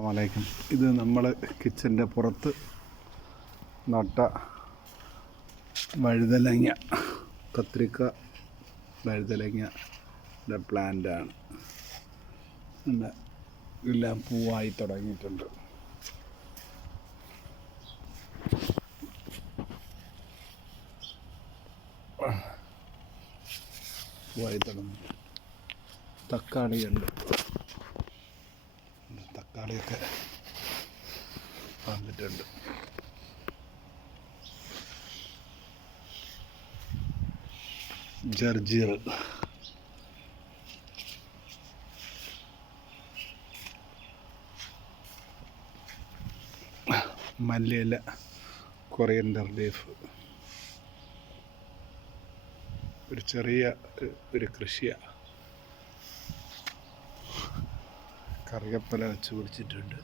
അസ്സലാമലൈക്കും. ഇത് നമ്മൾ കിച്ചൻ്റെ പുറത്ത് നട്ട വഴുതലങ്ങ, കത്രിക്ക വഴുതലങ്ങയുടെ പ്ലാന്റാണ്. എല്ലാം പൂവായി തുടങ്ങിയിട്ടുണ്ട്. പൂവായി തുടങ്ങി. തക്കാളിയുണ്ട്. തക്കാളിയൊക്കെ വന്നിട്ടുണ്ട്. ജർജീർ, മല്ലിയില, കൊറിയൻഡർ ലീഫ്. ഒരു ചെറിയ കൃഷിയാണ്. കറിവേപ്പില വെച്ച് പിടിച്ചിട്ടുണ്ട്.